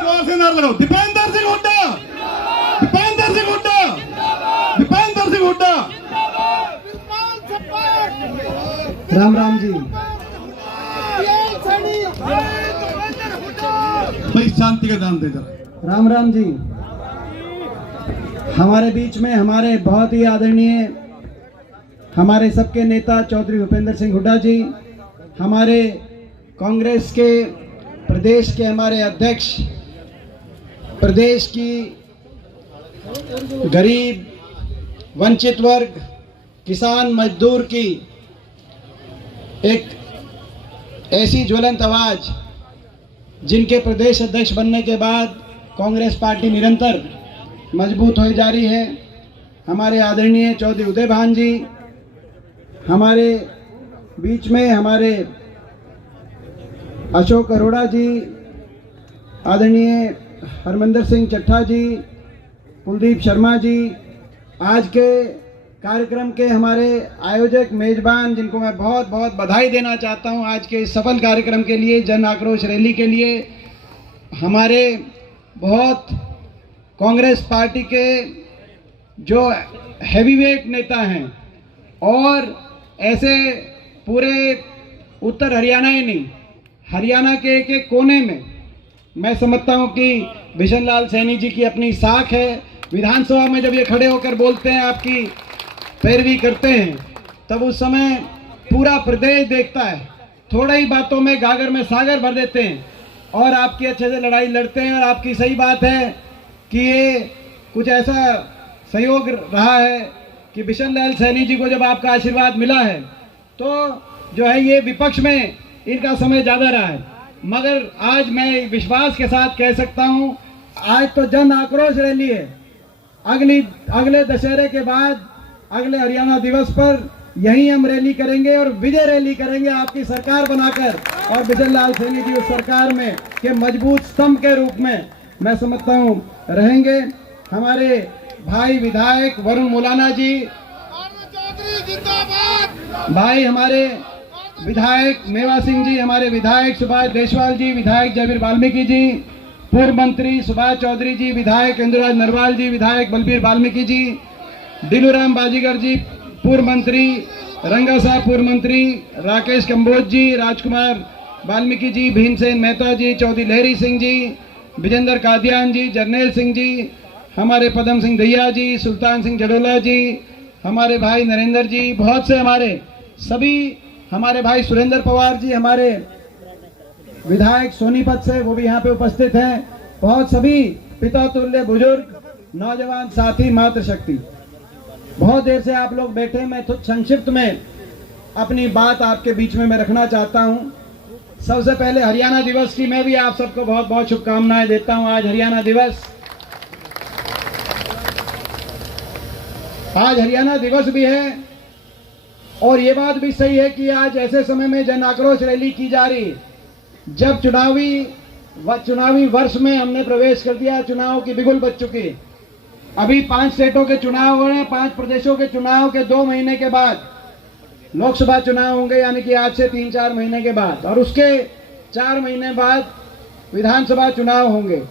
जोर से नारा लगाओ, दीपेंद्र सिंह हुड्डा, दीपेंद्र सिंह हुड्डा, दीपेंद्र सिंह हुड्डा। राम राम जी। भाई शांति का दान दे जरा। राम राम जी। हमारे बीच में हमारे बहुत ही आदरणीय हमारे सबके नेता चौधरी भूपेंद्र सिंह हुड्डा जी, हमारे कांग्रेस के प्रदेश के हमारे अध्यक्ष, प्रदेश की गरीब, वंचित वर्ग, किसान, मजदूर की एक ऐसी ज्वलंत आवाज, जिनके प्रदेश अध्यक्ष बनने के बाद कांग्रेस पार्टी निरंतर मजबूत हो जा रही है। हमारे आदरणीय चौधरी उदय भान जी, हमारे बीच में हमारे अशोक अरोड़ा जी, आदरणीय हरमिंदर सिंह चट्ठा जी, कुलदीप शर्मा जी, आज के कार्यक्रम के हमारे आयोजक मेजबान, जिनको मैं बहुत बहुत बधाई देना चाहता हूं आज के इस सफल कार्यक्रम के लिए, जन आक्रोश रैली के लिए। हमारे बहुत कांग्रेस पार्टी के जो हैवीवेट नेता हैं और ऐसे पूरे उत्तर हरियाणा ही नहीं, हरियाणा के एक एक कोने में मैं समझता हूं कि बिशन लाल सैनी जी की अपनी साख है। विधानसभा में जब ये खड़े होकर बोलते हैं, आपकी पैरवी करते हैं, तब उस समय पूरा प्रदेश देखता है। थोड़ा ही बातों में गागर में सागर भर देते हैं और आपकी अच्छे से लड़ाई लड़ते हैं। और आपकी सही बात है कि ये कुछ ऐसा सहयोग रहा है कि बिशन लाल सैनी जी को जब आपका आशीर्वाद मिला है तो जो है ये विपक्ष में इनका समय ज़्यादा रहा है। मगर आज मैं विश्वास के साथ कह सकता हूँ, आज तो जन आक्रोश रैली है। अगले दशहरे के बाद अगले हरियाणा दिवस पर यहीं हम रैली करेंगे और विजय रैली करेंगे आपकी सरकार बनाकर, और बिशन लाल सैनी जी उस सरकार में के मजबूत स्तंभ के रूप में मैं समझता हूँ रहेंगे। हमारे भाई विधायक वरुण मौलाना जी, भाई हमारे विधायक मेवा सिंह जी, हमारे विधायक सुभाष देशवाल जी, विधायक जयवीर वाल्मीकि जी, पूर्व मंत्री सुभाष चौधरी जी, विधायक इंद्रराज नरवाल जी, विधायक बलबीर वाल्मीकि जी, दिलूराम बाजीगर जी, पूर्व मंत्री, रंगा साहब पूर्व मंत्री, राकेश कंबोज जी, राजकुमार वाल्मीकि जी, भीमसेन मेहता जी, चौधरी लहरी सिंह जी, विजेंद्र कादियान जी, जरनैल सिंह जी, हमारे पदम सिंह दहिया जी, सुल्तान सिंह जडोला जी, हमारे भाई नरेंद्र जी, बहुत से हमारे सभी, हमारे भाई सुरेंद्र पवार जी, हमारे विधायक सोनीपत से, वो भी यहाँ पे उपस्थित हैं। बहुत सभी पिता तुल्य बुजुर्ग, नौजवान साथी, मातृशक्ति, बहुत देर से आप लोग बैठे। मैं तो संक्षिप्त में अपनी बात आपके बीच में मैं रखना चाहता हूं। सबसे पहले हरियाणा दिवस की मैं भी आप सबको बहुत बहुत शुभकामनाएं देता हूं। आज हरियाणा दिवस, आज हरियाणा दिवस भी है और ये बात भी सही है कि आज ऐसे समय में जन आक्रोश रैली की जा रही है जब चुनावी वर्ष में हमने प्रवेश कर दिया, चुनाव की बिगुल बज चुकी है। अभी 5 स्टेटों के चुनाव हो रहे हैं, 5 प्रदेशों के चुनाव के 2 महीने के बाद लोकसभा चुनाव होंगे, यानी कि आज से 3-4 महीने के बाद, और उसके 4 महीने बाद विधानसभा चुनाव होंगे।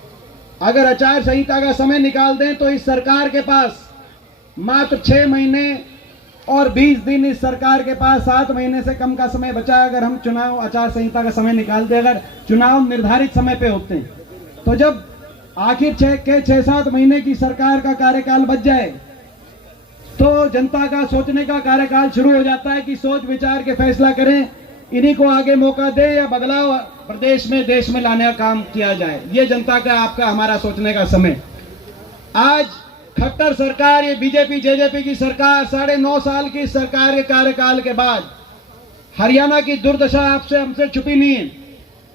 अगर आचार संहिता का समय निकाल दें तो इस सरकार के पास मात्र 6 महीने और 20 दिन, इस सरकार के पास 7 महीने से कम का समय बचा है। अगर हम चुनाव आचार संहिता का समय निकाल दें, अगर चुनाव निर्धारित समय पे होते हैं, तो जब आखिर 6-7 महीने की सरकार का कार्यकाल बच जाए तो जनता का सोचने का कार्यकाल शुरू हो जाता है कि सोच विचार के फैसला करें, इन्हीं को आगे मौका दे या बदलाव प्रदेश में, देश में लाने का काम किया जाए। ये जनता का, आपका, हमारा सोचने का समय। आज खट्टर सरकार, ये बीजेपी जेजेपी की सरकार, 9.5 साल की सरकार के कार्यकाल के बाद हरियाणा की दुर्दशा आपसे हमसे छुपी नहीं है।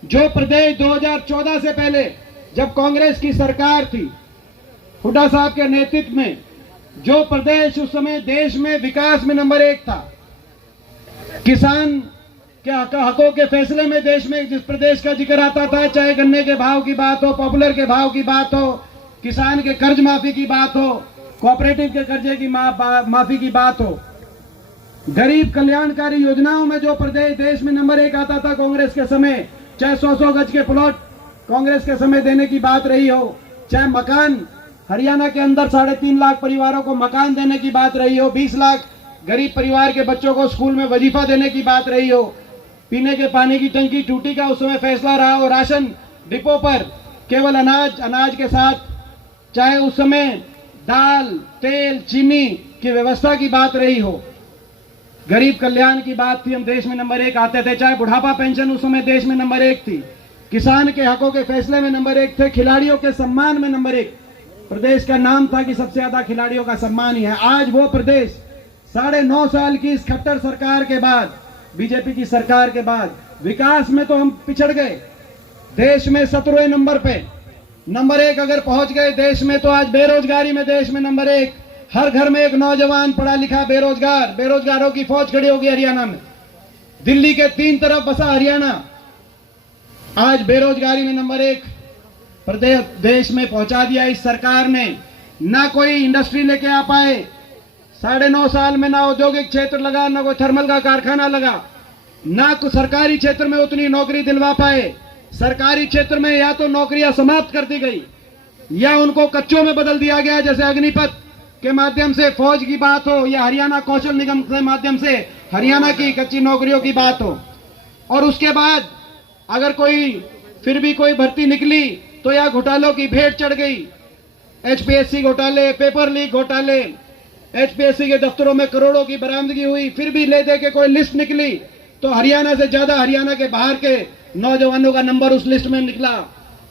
जो प्रदेश 2014 से पहले जब कांग्रेस की सरकार थी, हुड्डा साहब के नेतृत्व में, जो प्रदेश उस समय देश में विकास में नंबर 1 था, किसान के हकों के फैसले में देश में जिस प्रदेश का जिक्र आता था, चाहे गन्ने के भाव की बात हो, पॉपुलर के भाव की बात हो, किसान के कर्ज माफी की बात हो, कोऑपरेटिव के कर्जे की माफी की बात हो, गरीब कल्याणकारी योजनाओं में जो प्रदेश देश में नंबर 1 आता था कांग्रेस के समय, चाहे 100-100 गज के प्लॉट कांग्रेस के समय देने की बात रही हो, चाहे मकान हरियाणा के अंदर 3.5 लाख परिवारों को मकान देने की बात रही हो, 20 लाख गरीब परिवार के बच्चों को स्कूल में वजीफा देने की बात रही हो, पीने के पानी की टंकी टूटी का उस समय फैसला रहा हो, राशन डिपो पर केवल अनाज के साथ, चाहे उस समय दाल तेल चीनी की व्यवस्था की बात रही हो, गरीब कल्याण की बात थी, हम देश में नंबर 1 आते थे, चाहे बुढ़ापा पेंशन उस समय देश में नंबर 1 थी, किसान के हकों के फैसले में नंबर 1 थे, खिलाड़ियों के सम्मान में नंबर 1 प्रदेश का नाम था कि सबसे ज्यादा खिलाड़ियों का सम्मान ही है। आज वो प्रदेश 9.5 साल की इस खट्टर सरकार के बाद, बीजेपी की सरकार के बाद विकास में तो हम पिछड़ गए। देश में 17वें नंबर पे, नंबर 1 अगर पहुंच गए देश में, तो आज बेरोजगारी में देश में नंबर 1, हर घर में एक नौजवान पढ़ा लिखा बेरोजगार, बेरोजगारों की फौज खड़ी होगी हरियाणा में। दिल्ली के 3 तरफ बसा हरियाणा आज बेरोजगारी में नंबर 1 प्रदेश देश में पहुंचा दिया इस सरकार ने। ना कोई इंडस्ट्री लेके आ पाए, 9.5 साल में ना औद्योगिक क्षेत्र लगा, ना कोई थर्मल का कारखाना लगा, ना कोई सरकारी क्षेत्र में उतनी नौकरी दिलवा पाए। सरकारी क्षेत्र में या तो नौकरियां समाप्त कर दी गई या उनको कच्चों में बदल दिया गया, जैसे अग्निपथ के माध्यम से फौज की बात हो या हरियाणा कौशल निगम के माध्यम से हरियाणा की कच्ची नौकरियों की बात हो। और उसके बाद अगर फिर भी कोई भर्ती निकली तो या घोटालों की भेंट चढ़ गई, एचपीएससी घोटाले, पेपर लीक घोटाले, एचपीएससी के दफ्तरों में करोड़ों की बरामदगी हुई, फिर भी ले दे के कोई लिस्ट निकली तो हरियाणा से ज्यादा हरियाणा के बाहर के नौजवानों का नंबर उस लिस्ट में निकला।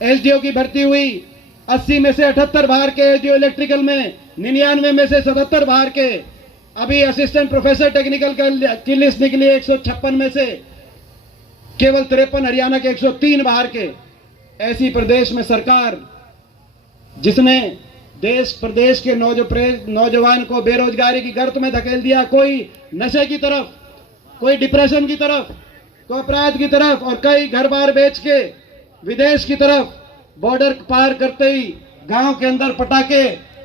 एसडीओ की भर्ती हुई, 80 में से 78 बाहर के एसडीओ इलेक्ट्रिकल में, 99 में से 77 बाहर के। अभी असिस्टेंट प्रोफेसर टेक्निकल की लिस्ट निकली 156 में से केवल 53 हरियाणा के, 103 बाहर के। ऐसी प्रदेश में सरकार जिसने प्रदेश के नौजवान को बेरोजगारी की गर्त में धकेल दिया, कोई नशे की तरफ, कोई डिप्रेशन की तरफ, कोई अपराध की तरफ, और कई घर बार बेच के विदेश की तरफ बॉर्डर पार करते ही गांव के अंदर पटाखे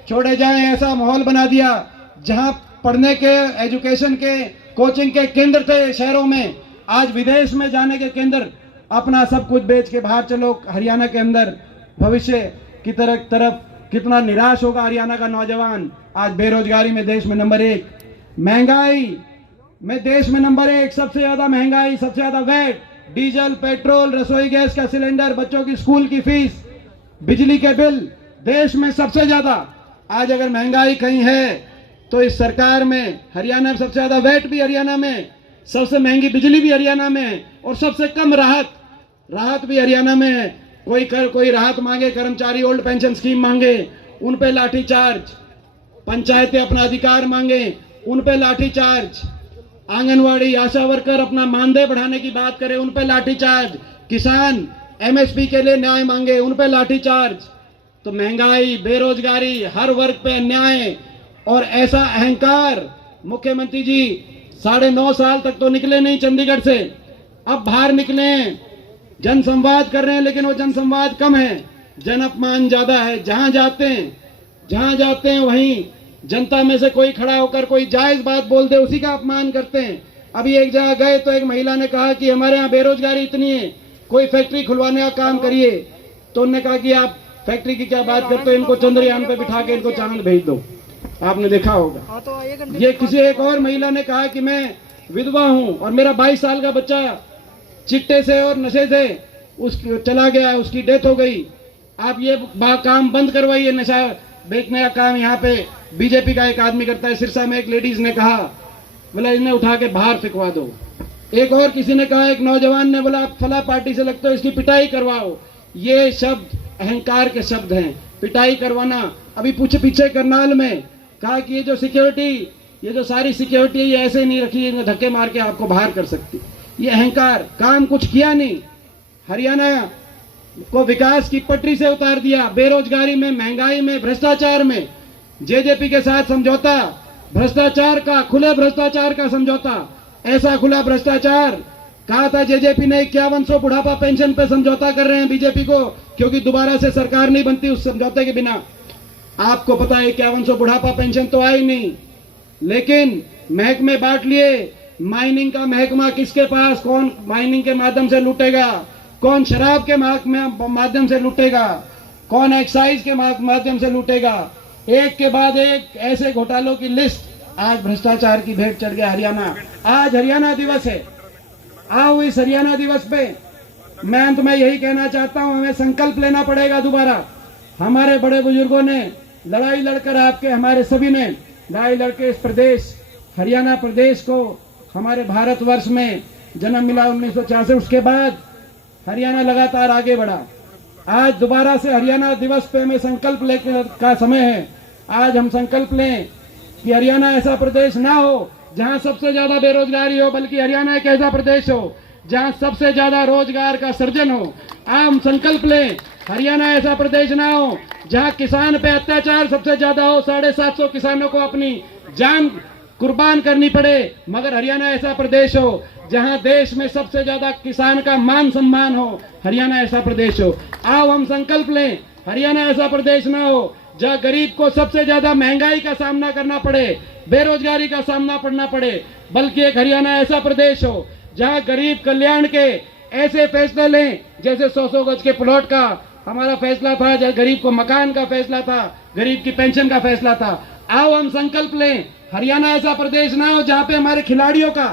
छोड़े जाएं, ऐसा माहौल बना दिया। जहां पढ़ने के, एजुकेशन के, कोचिंग के केंद्र थे शहरों में, आज विदेश में जाने के केंद्र, अपना सब कुछ बेच के बाहर चलो। हरियाणा के अंदर भविष्य की तरफ कितना निराश होगा हरियाणा का नौजवान। आज बेरोजगारी में देश में नंबर 1, महंगाई में देश में नंबर 1, सबसे ज्यादा महंगाई, सबसे ज्यादा वैट, डीजल, पेट्रोल, रसोई गैस का सिलेंडर, बच्चों की स्कूल की फीस, बिजली के बिल, देश में सबसे ज्यादा। आज अगर महंगाई कहीं है तो इस सरकार में, हरियाणा में सबसे ज्यादा वैट भी हरियाणा में, सबसे महंगी बिजली भी हरियाणा में है, और सबसे कम राहत भी हरियाणा में है। कोई राहत मांगे, कर्मचारी ओल्ड पेंशन स्कीम मांगे, उन पे लाठीचार्ज, पंचायतें अपना अधिकार मांगे, उन पे लाठीचार्ज, आंगनवाड़ी आशा वर्कर अपना मानदेय बढ़ाने की बात करें, उन पे लाठीचार्ज, किसान एमएसपी के लिए न्याय मांगे, उन पे लाठीचार्ज। तो महंगाई, बेरोजगारी, हर वर्ग पे अन्याय और ऐसा अहंकार। मुख्यमंत्री जी 9.5 साल तक तो निकले नहीं चंडीगढ़ से, अब बाहर निकले हैं, जन संवाद कर रहे हैं, लेकिन वो जन संवाद कम है, जन अपमान ज्यादा है। जहां जाते हैं वहीं जनता में से कोई खड़ा होकर कोई जायज बात बोल दे, उसी का अपमान करते हैं। अभी एक जगह गए तो एक महिला ने कहा कि हमारे यहाँ बेरोजगारी इतनी है, कोई फैक्ट्री खुलवाने का काम करिए। तो उन्होंने कहा कि आप फैक्ट्री की क्या बात करते हो, इनको चंद्रयान पे बिठा के इनको चांद भेज दो। आपने देखा होगा। ये किसी एक और महिला ने कहा कि मैं विधवा हूं और मेरा 22 साल का बच्चा चिट्टे से और नशे से चला गया, उसकी डेथ हो गई। आप ये काम बंद करवाइए, नशा बेचने का काम यहाँ पे बीजेपी का एक आदमी करता है। सिरसा में एक लेडीज ने कहा, बोला इन्हें उठा के बाहर फेंकवा दो। एक और किसी ने कहा, एक नौजवान ने बोला आप फला पार्टी से लगते हो, इसकी पिटाई करवाओ। ये शब्द अहंकार के शब्द हैं, पिटाई करवाना। अभी पीछे करनाल में कहा कि ये जो सारी सिक्योरिटी ये ऐसे नहीं रखी, धक्के मार के आपको बाहर कर सकती। ये अहंकार, काम कुछ किया नहीं, हरियाणा को विकास की पटरी से उतार दिया। बेरोजगारी में, महंगाई में, भ्रष्टाचार में जेजेपी के साथ समझौता, भ्रष्टाचार का, खुले भ्रष्टाचार का समझौता। ऐसा खुला भ्रष्टाचार कहा था जेजेपी ने 5100 बुढ़ापा पेंशन पे समझौता कर रहे हैं बीजेपी को, क्योंकि दोबारा से सरकार नहीं बनती उस समझौते के बिना। आपको पता है 5100 बुढ़ापा पेंशन तो आई नहीं, लेकिन महकमे बांट लिए। माइनिंग का महकमा किसके पास, कौन माइनिंग के माध्यम से लूटेगा, कौन शराब के माध्यम से लूटेगा, कौन एक्साइज के माध्यम से लूटेगा। एक के बाद एक ऐसे घोटालों की लिस्ट। आज भ्रष्टाचार की भेंट चढ़ गया हरियाणा। आज हरियाणा दिवस है। आओ इस हरियाणा दिवस पे मैं अंत में यही कहना चाहता हूं, हमें संकल्प लेना पड़ेगा दोबारा। हमारे बड़े बुजुर्गों ने लड़ाई लड़कर, आपके हमारे सभी ने लड़ाई लड़के इस प्रदेश हरियाणा प्रदेश को, हमारे भारतवर्ष में जन्म मिला 1966। उसके बाद हरियाणा लगातार आगे बढ़ा। आज दोबारा से हरियाणा दिवस पे हमें संकल्प लेकर का समय है। आज हम संकल्प लें कि हरियाणा ऐसा प्रदेश ना हो जहां सबसे ज्यादा बेरोजगारी हो, बल्कि हरियाणा एक ऐसा प्रदेश हो जहां सबसे ज्यादा रोजगार का सृजन हो। हम संकल्प लें हरियाणा ऐसा प्रदेश ना हो जहां किसान पे अत्याचार सबसे ज्यादा हो, 750 किसानों को अपनी जान कुर्बान करनी पड़े। मगर हरियाणा ऐसा प्रदेश हो जहां देश में सबसे ज्यादा किसान का मान सम्मान हो, हरियाणा ऐसा प्रदेश हो। आओ हम संकल्प लें हरियाणा ऐसा प्रदेश ना हो जहां गरीब को सबसे ज्यादा महंगाई का सामना करना पड़े, बेरोजगारी का सामना करना पड़े, बल्कि एक हरियाणा ऐसा प्रदेश हो जहां गरीब कल्याण के ऐसे फैसले लें जैसे 100 गज के प्लॉट का हमारा फैसला था, जैसे गरीब को मकान का फैसला था, गरीब की पेंशन का फैसला था। आओ हम संकल्प लें हरियाणा ऐसा प्रदेश ना हो जहां पे हमारे खिलाड़ियों का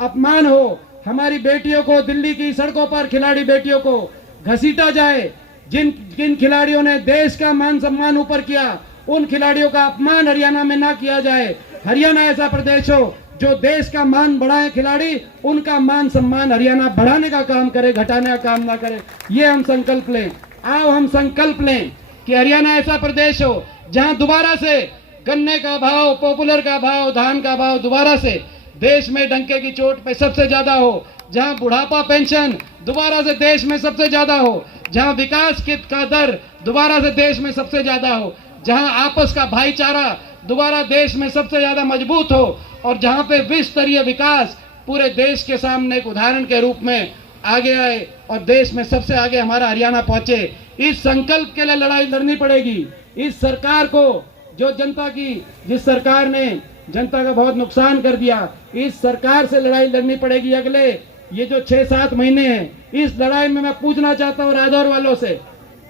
अपमान हो, हमारी बेटियों को दिल्ली की सड़कों पर खिलाड़ी बेटियों को घसीटा जाए। जिन खिलाड़ियों ने देश का मान सम्मान ऊपर किया, उन खिलाड़ियों का अपमान हरियाणा में ना किया जाए। हरियाणा ऐसा प्रदेश हो जो देश का मान बढ़ाए, खिलाड़ी उनका मान सम्मान हरियाणा बढ़ाने का काम करे, घटाने का काम ना करे। ये हम संकल्प लें। आओ हम संकल्प लें कि हरियाणा ऐसा प्रदेश हो जहां दोबारा से गन्ने का भाव, पॉपुलर का भाव, धान का भाव दोबारा से देश में डंके की चोट पे सबसे ज्यादा हो, जहां बुढ़ापा पेंशन दोबारा से देश में सबसे ज्यादा हो, जहां विकास का दर दोबारा से देश में सबसे ज्यादा हो, जहां आपस का भाईचारा दोबारा देश में सबसे ज्यादा मजबूत हो, और जहां पे विश्व स्तरीय विकास पूरे देश के सामने एक उदाहरण के रूप में आगे आए और देश में सबसे आगे हमारा हरियाणा पहुंचे। इस संकल्प के लिए लड़ाई लड़नी पड़ेगी। इस सरकार को, जो जिस सरकार ने जनता का बहुत नुकसान कर दिया, इस सरकार से लड़ाई लड़नी पड़ेगी। अगले ये जो 6-7 महीने हैं, इस लड़ाई में मैं पूछना चाहता हूँ रादौर वालों से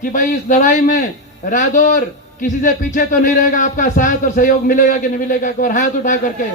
कि भाई इस लड़ाई में रादौर किसी से पीछे तो नहीं रहेगा, आपका साथ और सहयोग मिलेगा कि नहीं मिलेगा? और हाथ उठा करके